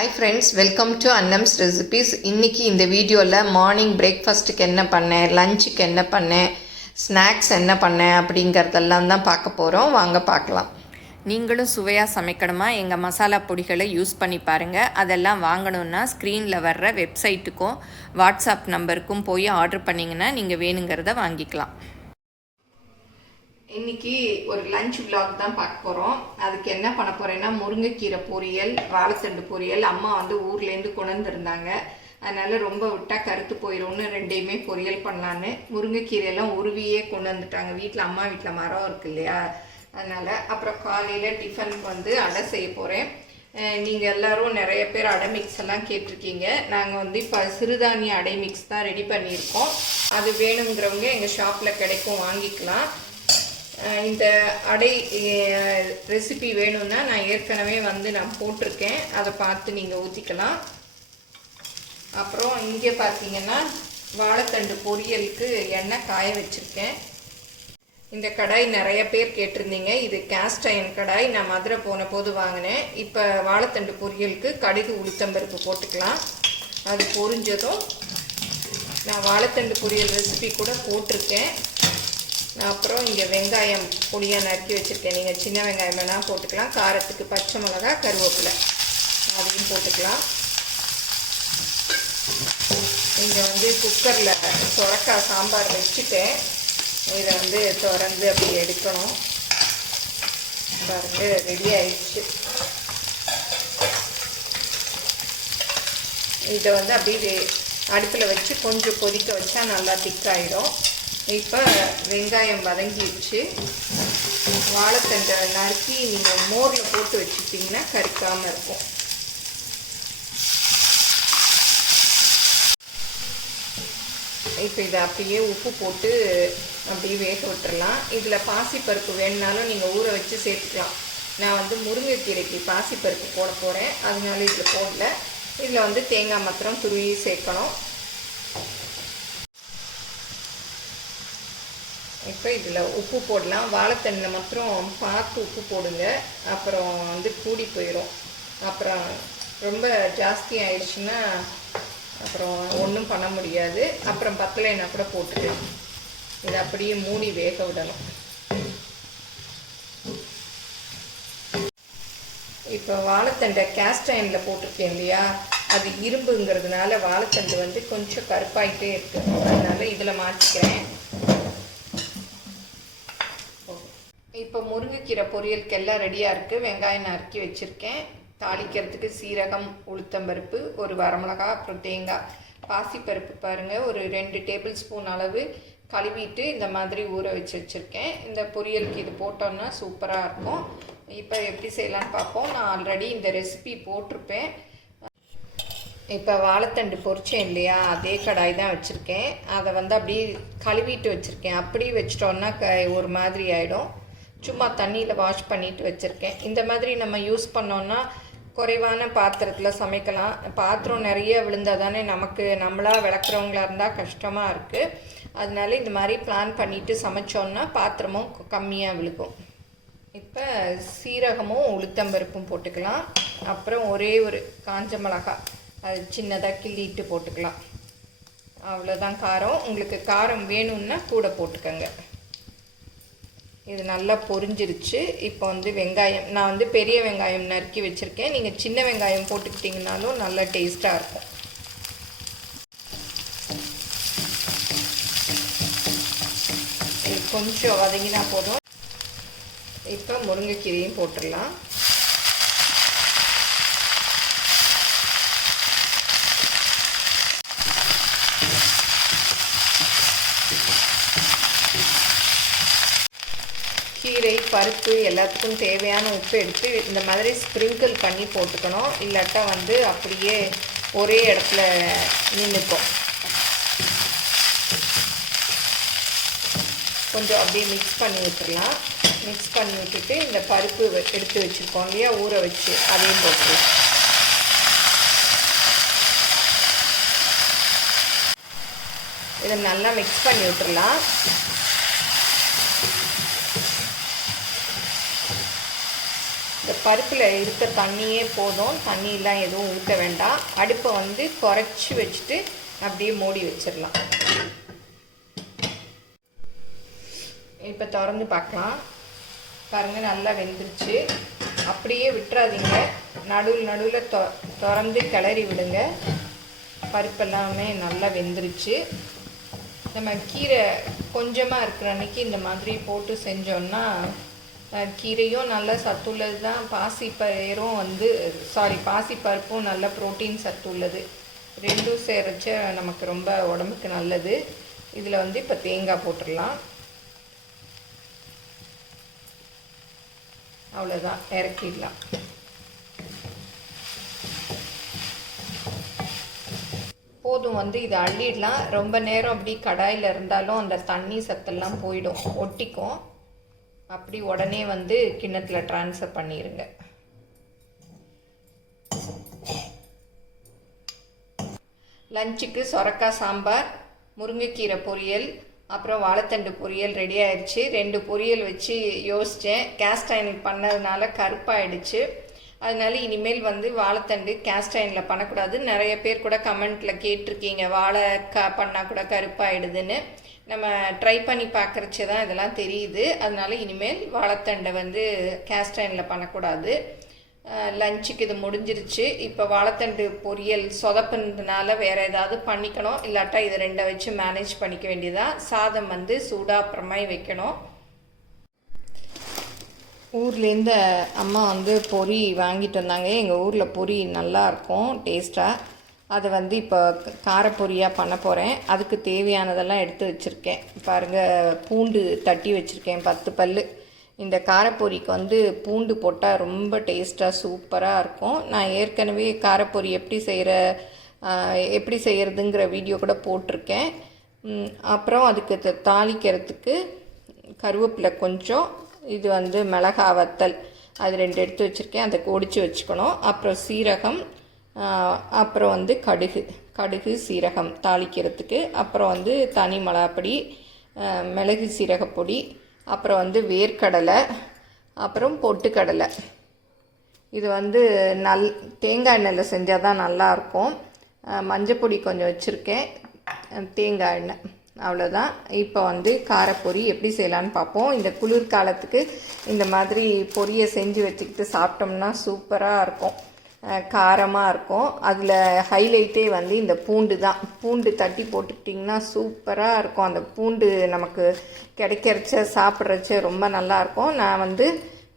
Hi friends, welcome to Annam's Recipes. இன்னைக்கு இந்த வீடியோவில் மார்னிங் பிரேக்ஃபாஸ்ட்டுக்கு என்ன பண்ணேன், லஞ்சுக்கு என்ன பண்ணேன், ஸ்நாக்ஸ் என்ன பண்ணேன் அப்படிங்கிறதெல்லாம் தான் பார்க்க போகிறோம். வாங்க பார்க்கலாம். நீங்களும் சுவையாக சமைக்கணுமா? எங்கள் மசாலா பொடிகளை யூஸ் பண்ணி பாருங்கள். அதெல்லாம் வாங்கணுன்னா ஸ்க்ரீனில் வர்ற வெப்சைட்டுக்கும் வாட்ஸ்அப் நம்பருக்கும் போய் ஆர்டர் பண்ணிங்கன்னா நீங்கள் வேணுங்கிறத வாங்கிக்கலாம். இன்றைக்கி ஒரு லஞ்ச் விலாக் தான் பார்க்க போகிறோம். அதுக்கு என்ன பண்ண போகிறேன்னா முருங்கைக்கீரை பொரியல், வாழைத்தண்டு பொரியல். அம்மா ஊர்லேருந்து கொண்டு வந்துருந்தாங்க. அதனால் ரொம்ப விட்டால் கருத்து போயிடும்னு ரெண்டையுமே பொரியல் பண்ணலான்னு முருங்கைக்கீரையெல்லாம் உருவியே கொண்டு வந்துட்டாங்க. வீட்டில் அம்மா வீட்டில் மரம் இருக்குது இல்லையா, அதனால். அப்புறம் காலையில் டிஃபனுக்கு அடை செய்ய போகிறேன். நீங்கள் எல்லோரும் நிறைய பேர் அடை மிக்ஸ் எல்லாம் கேட்டிருக்கீங்க. நாங்கள் இப்போ சிறுதானிய அடை மிக்ஸ் தான் ரெடி பண்ணியிருக்கோம். அது வேணுங்கிறவங்க எங்கள் ஷாப்பில் கிடைக்கும், வாங்கிக்கலாம். இந்த அடை ரெசிபி வேணும்னா நான் ஏற்கனவே நான் போட்டிருக்கேன், அதை பார்த்து நீங்கள் ஊற்றிக்கலாம். அப்புறம் இங்கே பார்த்தீங்கன்னா வாழைத்தண்டு பொரியலுக்கு எண்ணெய் காய வச்சுருக்கேன். இந்த கடாய் நிறைய பேர் கேட்டிருந்தீங்க. இது கேஸ்ட் அயன் கடாய், நான் மதுரை போன போது வாங்கினேன். இப்போ வாழைத்தண்டு பொரியலுக்கு கடுகு உளுத்தம்பருப்பு போட்டுக்கலாம். அது பொரிஞ்சதும் நான் வாழைத்தண்டு பொரியல் ரெசிபி கூட போட்டிருக்கேன். அப்புறம் இங்கே வெங்காயம் பொடியாக நறுக்கி வச்சுருக்கேன். நீங்கள் சின்ன வெங்காயம் வேணால் போட்டுக்கலாம். காரத்துக்கு பச்சை மிளகா, கருவேப்பிலை அதையும் போட்டுக்கலாம். இங்கே குக்கரில் சொரக்காய் சாம்பார் வச்சுட்டேன். இதை திறந்து அப்படி எடுக்கணும். பாருங்க, ரெடி ஆயிடுச்சு. இதை அப்படியே அடுப்பில் வச்சு கொஞ்சம் கொதிக்க வச்சா நல்லா திக்காயிடும். இப்போ வெங்காயம் வதங்கிடுச்சு. வாழைத்தண்டை நறுக்கி நீங்கள் மோரில் போட்டு வச்சுட்டிங்கன்னா கறிக்காமல் இருக்கும். இப்போ இதை அப்படியே உப்பு போட்டு அப்படியே வேக விட்டுடலாம். இதில் பாசிப்பருப்பு வேணுனாலும் நீங்கள் ஊற வச்சு சேர்த்துக்கலாம். நான் முருங்கைக்கீரைக்கு பாசிப்பருப்பு போட போகிறேன், அதனால இதில் போடல. இதில் தேங்காய் மாத்திரம் துருவி சேர்க்கணும். இப்போ இதில் உப்பு போடலாம். வாழைத்தண்டில் மாத்திரம் பார்த்து உப்பு போடுங்க, அப்புறம் கூடி போயிடும். அப்புறம் ரொம்ப ஜாஸ்தி ஆயிடுச்சுன்னா அப்புறம் ஒன்றும் பண்ண முடியாது. அப்புறம் பத்தலைன்னா கூட போட்டுக்கலாம். இதை அப்படியே மூடி வேக விடணும். இப்போ வாழைத்தண்டை கேஸ்ட் அயனில் போட்டிருக்கேன் இல்லையா, அது இரும்புங்கிறதுனால வாழைத்தண்டு கொஞ்சம் கருப்பாயிட்டே இருக்குது. அதனால் இதில் மாற்றிக்கிறேன். இப்போ முருங்கைக்கீரை பொரியலுக்கு எல்லாம் ரெடியாக இருக்குது. வெங்காயம் நறுக்கி வச்சுருக்கேன். தாளிக்கிறதுக்கு சீரகம், உளுத்தம்பருப்பு, ஒரு வரமிளகா, அப்புறம் தேங்காய், பாசிப்பருப்பு பாருங்கள், ஒரு 2 டேபிள் ஸ்பூன் அளவு கழுவிட்டு இந்த மாதிரி ஊற வச்சுருக்கேன். இந்த பொரியலுக்கு இது போட்டோன்னா சூப்பராக இருக்கும். இப்போ எப்படி செய்யலான்னு பார்ப்போம். நான் ஆல்ரெடி இந்த ரெசிபி போட்டிருப்பேன். இப்போ வாழைத்தண்டு பொரிச்சேன் இல்லையா, அதே கடாய் தான் வச்சுருக்கேன். அதை அப்படியே கழுவிட்டு வச்சுருக்கேன். அப்படியே வச்சிட்டோன்னா ஒரு மாதிரி ஆகிடும். சும்மா தண்ணியில் வாஷ் பண்ணிவிட்டு வச்சுருக்கேன். இந்த மாதிரி நம்ம யூஸ் பண்ணோன்னா குறைவான பாத்திரத்தில் சமைக்கலாம். பாத்திரம் நிறைய விழுந்தால் தானே நம்மளாக விளக்குறவங்களா இருந்தால் கஷ்டமாக இருக்குது. அதனால இந்த மாதிரி பிளான் பண்ணிவிட்டு சமைச்சோன்னா பாத்திரமும் கம்மியாக விழுகும். இப்போ சீரகமும் உளுத்தம்பருப்பும் போட்டுக்கலாம். அப்புறம் ஒரே ஒரு காஞ்ச மிளகாய், அது சின்னதாக கிள்ளிட்டு போட்டுக்கலாம். அவ்வளோதான் காரம். உங்களுக்கு காரம் வேணும்னா கூட போட்டுக்கோங்க. இது நல்லா பொரிஞ்சிருச்சு. இப்போ வெங்காயம் நான் பெரிய வெங்காயம் நறுக்கி வச்சுருக்கேன். நீங்கள் சின்ன வெங்காயம் போட்டுக்கிட்டிங்கனாலும் நல்லா டேஸ்ட்டாக இருக்கும். இது கொஞ்சம் வதங்கினா போதும். இப்போ முருங்கைக்கீரையும் போட்டுடலாம். கீரை, பருப்பு எல்லாத்துக்கும் தேவையான உப்பு எடுத்து இந்த மாதிரி ஸ்ப்ரிங்கிள் பண்ணி போட்டுக்கணும். இல்லாட்டா அப்படியே ஒரே இடத்துல நின்றுக்கும். கொஞ்சம் அப்படியே மிக்ஸ் பண்ணி விட்டுடலாம். மிக்ஸ் பண்ணி விட்டுட்டு இந்த பருப்பு எடுத்து வச்சுருக்கோம் இல்லையா, ஊற வச்சு, அதையும் போட்டுக்கலாம். இதை நல்லா மிக்ஸ் பண்ணி விட்டுடலாம். இந்த பருப்பில் இருக்க தண்ணியே போதும், தண்ணியெலாம் எதுவும் ஊற்ற வேண்டாம். அடுப்பை வந்து குறைச்சி வச்சுட்டு அப்படியே மூடி வச்சிடலாம். இப்போ திறந்து பார்க்கலாம். பாருங்கள், நல்லா வெந்துருச்சு. அப்படியே விட்டுறாதீங்க, நடுவில் திறந்து கிளறி விடுங்க. பருப்பெல்லாமே நல்லா வெந்துருச்சு. நம்ம கீரை கொஞ்சமாக இருக்கிற அன்றைக்கி இந்த மாதிரி போட்டு செஞ்சோன்னா கீரையும் நல்ல சத்துள்ளது தான், பாசிப்பருப்பும் நல்ல ப்ரோட்டீன் சத்துள்ளது. ரெண்டும் சேரச்ச நமக்கு ரொம்ப உடம்புக்கு நல்லது. இதில் வந்து இப்போ தேங்காய் போட்டுடலாம். அவ்வளோதான், இறக்கிடலாம். போதும், வந்து இதை அள்ளிடலாம். ரொம்ப நேரம் அப்படி கடாயில் இருந்தாலும் அந்த தண்ணி சத்தெல்லாம் போயிடும், ஒட்டிக்கும். அப்படி உடனே வந்து கிண்ணத்தில் ட்ரான்ஸ்ஃபர் பண்ணிடுங்க. லஞ்சுக்கு சொரக்காய் சாம்பார், முருங்கைக்கீரை பொரியல், அப்புறம் வாழைத்தண்டு பொரியல் ரெடி ஆயிடுச்சு. 2 பொரியல் வச்சு யோசித்தேன். கேஸ்ட் அயன் பண்ணதுனால கருப்பாயிடுச்சு. அதனால இனிமேல் வந்து வாழைத்தண்டு கேஸ்ட் அயனில் பண்ணக்கூடாது. நிறைய பேர் கூட கமெண்ட்டில் கேட்டிருக்கீங்க, பண்ணால் கூட கருப்பாயிடுதுன்னு. நம்ம ட்ரை பண்ணி பார்க்குறச்சே தான் இதெல்லாம் தெரியுது. அதனால இனிமேல் வாழைத்தண்டை வந்து கேஸ்ட் அயனில் பண்ணக்கூடாது. லஞ்சுக்கு இது முடிஞ்சிருச்சு. இப்போ வாழைத்தண்டு பொரியல் சொதப்புனதுனால வேறு ஏதாவது பண்ணிக்கணும், இல்லாட்டா இது 2 வச்சு மேனேஜ் பண்ணிக்க வேண்டியதான். சாதம் வந்து சூடாக அப்புறமா வைக்கணும். ஊர்லேருந்து அம்மா வந்து பொரி வாங்கிட்டு வந்தாங்க. எங்கள் ஊரில் பொரி நல்லாயிருக்கும், டேஸ்ட்டாக. அதை வந்து இப்போ காரப்பொரியாக பண்ண போகிறேன். அதுக்கு தேவையானதெல்லாம் எடுத்து வச்சுருக்கேன். பாருங்கள், பூண்டு தட்டி வச்சுருக்கேன், 10 பல். இந்த காரப்பொரிக்கு வந்து பூண்டு போட்டால் ரொம்ப டேஸ்ட்டாக சூப்பராக இருக்கும். நான் ஏற்கனவே காரப்பொரி எப்படி செய்கிறதுங்கிற வீடியோ கூட போட்டிருக்கேன். அப்புறம் அதுக்கு தாளிக்கிறதுக்கு கருவேப்பிலை கொஞ்சம், இது வந்து மிளகா வத்தல், அது 2 எடுத்து வச்சுருக்கேன். அதை ஒடிச்சு வச்சுக்கணும். அப்புறம் சீரகம், அப்புறம் வந்து கடுகு சீரகம் தாளிக்கிறதுக்கு. அப்புறம் வந்து தனி மிளகாப்பொடி, மிளகு சீரகப்பொடி, அப்புறம் வந்து வேர்க்கடலை, அப்புறம் பொட்டுக்கடலை. இது வந்து தேங்காய் எண்ணெயில் செஞ்சால் தான் நல்லாயிருக்கும். மஞ்சப்பொடி கொஞ்சம் வச்சுருக்கேன், தேங்காய் எண்ணெய், அவ்வளோதான். இப்போ வந்து காரப்பொரி எப்படி செய்யலான்னு பார்ப்போம். இந்த குளிர்காலத்துக்கு இந்த மாதிரி பொரியை செஞ்சு வச்சுக்கிட்டு சாப்பிட்டோம்னா சூப்பராக இருக்கும், காரமாக இருக்கும். அதில் ஹைலைட்டே வந்து இந்த பூண்டு தான். பூண்டு தட்டி போட்டுக்கிட்டிங்கன்னா சூப்பராக இருக்கும். அந்த பூண்டு நமக்கு கிடைக்கிறச்ச சாப்பிட்றச்ச ரொம்ப நல்லாயிருக்கும். நான் வந்து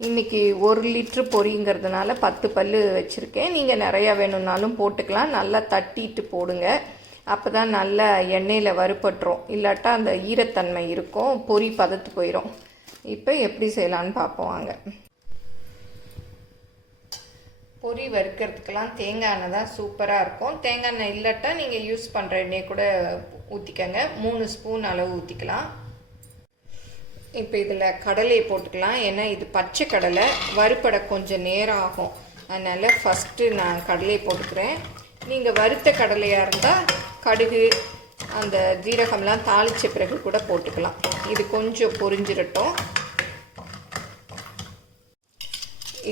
இன்றைக்கி 1 லிட்ரு பொரிங்கிறதுனால 10 பல் வச்சுருக்கேன். நீங்கள் நிறையா வேணும்னாலும் போட்டுக்கலாம். நல்லா தட்டிட்டு போடுங்க, அப்போ தான் நல்லா எண்ணெயில் வறுபட்டுரும். இல்லாட்டா அந்த ஈரத்தன்மை இருக்கும், பொரி பதத்து போயிடும். இப்போ எப்படி செய்யலான்னு பார்ப்போம் வாங்க. பொரி வறுக்கிறதுக்கெல்லாம் தேங்காய் எண்ணெய் தான் சூப்பராக இருக்கும். தேங்காய் எண்ணெய் இல்லாட்டா நீங்கள் யூஸ் பண்ணுற எண்ணெய் கூட ஊற்றிக்கங்க. 3 ஸ்பூன் அளவு ஊற்றிக்கலாம். இப்போ இதில் கடலையை போட்டுக்கலாம். ஏன்னா இது பச்சை கடலை, வறுப்பட கொஞ்சம் நேரம் ஆகும். அதனால் ஃபஸ்ட்டு நான் கடலையை போட்டுக்கிறேன். நீங்கள் வறுத்த கடலையாக இருந்தால் கடுகு, அந்த ஜீரகம்லாம் தாளித்த பிறகு கூட போட்டுக்கலாம். இது கொஞ்சம் பொரிஞ்சிடட்டும்.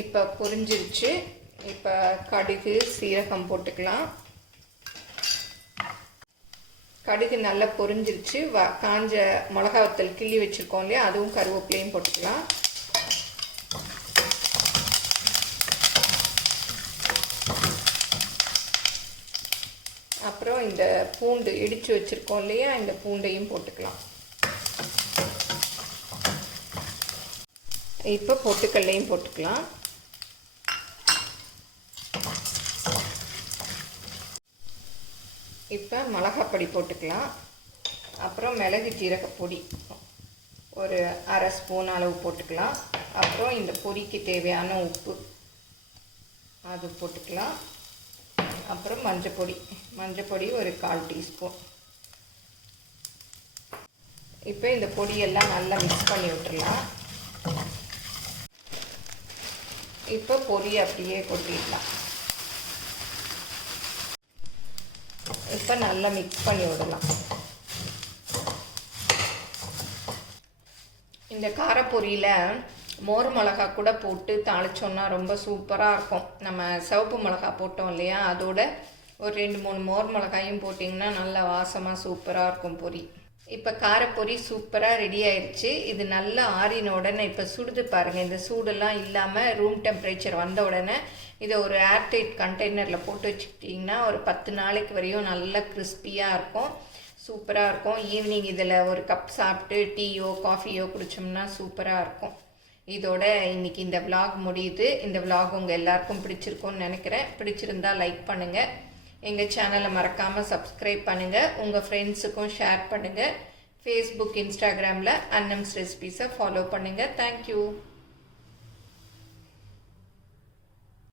இப்போ பொரிஞ்சிருச்சு. இப்போ கடுகு சீரகம் போட்டுக்கலாம். கடுகு நல்லா பொரிஞ்சிருச்சு. காஞ்ச மிளகா வத்தல் கிள்ளி வச்சுருக்கோம் இல்லையா, அதுவும் கருவேப்பிலையும் போட்டுக்கலாம். அப்புறம் இந்த பூண்டு இடித்து வச்சுருக்கோம் இல்லையா, இந்த பூண்டையும் போட்டுக்கலாம். இப்போ பொட்டுக்கல்லையும் போட்டுக்கலாம். இப்போ மிளகாப்பொடி போட்டுக்கலாம். அப்புறம் மிளகு ஜீரகப்பொடி ஒரு 1/2 ஸ்பூன் அளவு போட்டுக்கலாம். அப்புறம் இந்த பொரிக்கு தேவையான உப்பு அது போட்டுக்கலாம். அப்புறம் மஞ்சப்பொடி ஒரு 1/4 டீஸ்பூன். இப்போ இந்த பொடியெல்லாம் நல்லா மிக்ஸ் பண்ணி விட்டுடலாம். இப்போ பொரி அப்படியே கொட்டிடலாம். இப்போ நல்லா மிக்ஸ் பண்ணி விடலாம். இந்த காரப்பொரியில் மோர் மிளகா கூட போட்டு தாளிச்சோன்னா ரொம்ப சூப்பராக இருக்கும். நம்ம சிவப்பு மிளகா போட்டோம் இல்லையா, அதோட ஒரு 2-3 மோர் மிளகாயும் போட்டிங்கன்னா நல்லா வாசமாக சூப்பராக இருக்கும் பொரி. இப்போ காரப்பொரி சூப்பராக ரெடி ஆயிடுச்சு. இது நல்லா ஆறின உடனே இப்போ சுடுது பாருங்கள். இந்த சூடெல்லாம் இல்லாமல் ரூம் டெம்பரேச்சர் வந்த உடனே இதை ஒரு ஏர்டைட் கண்டெய்னரில் போட்டு வச்சுக்கிட்டிங்கன்னா ஒரு 10 நாளைக்கு வரையும் நல்லா கிறிஸ்பியாக இருக்கும், சூப்பராக இருக்கும். ஈவினிங் இதில் ஒரு கப் சாப்பிட்டு டீயோ காஃபியோ குடித்தோம்னா சூப்பராக இருக்கும். இதோட இன்றைக்கி இந்த விலாக் முடியுது. இந்த விலாக் உங்கள் எல்லாருக்கும் பிடிச்சிருக்கும்னு நினைக்கிறேன். பிடிச்சிருந்தா லைக் பண்ணுங்கள், எங்கள் சேனலை மறக்காமல் சப்ஸ்கிரைப் பண்ணுங்கள், உங்கள் ஃப்ரெண்ட்ஸுக்கும் ஷேர் பண்ணுங்கள். ஃபேஸ்புக் இன்ஸ்டாகிராமில் அன்னம்ஸ் ரெசிபீஸை ஃபாலோ பண்ணுங்கள். தேங்க்யூ.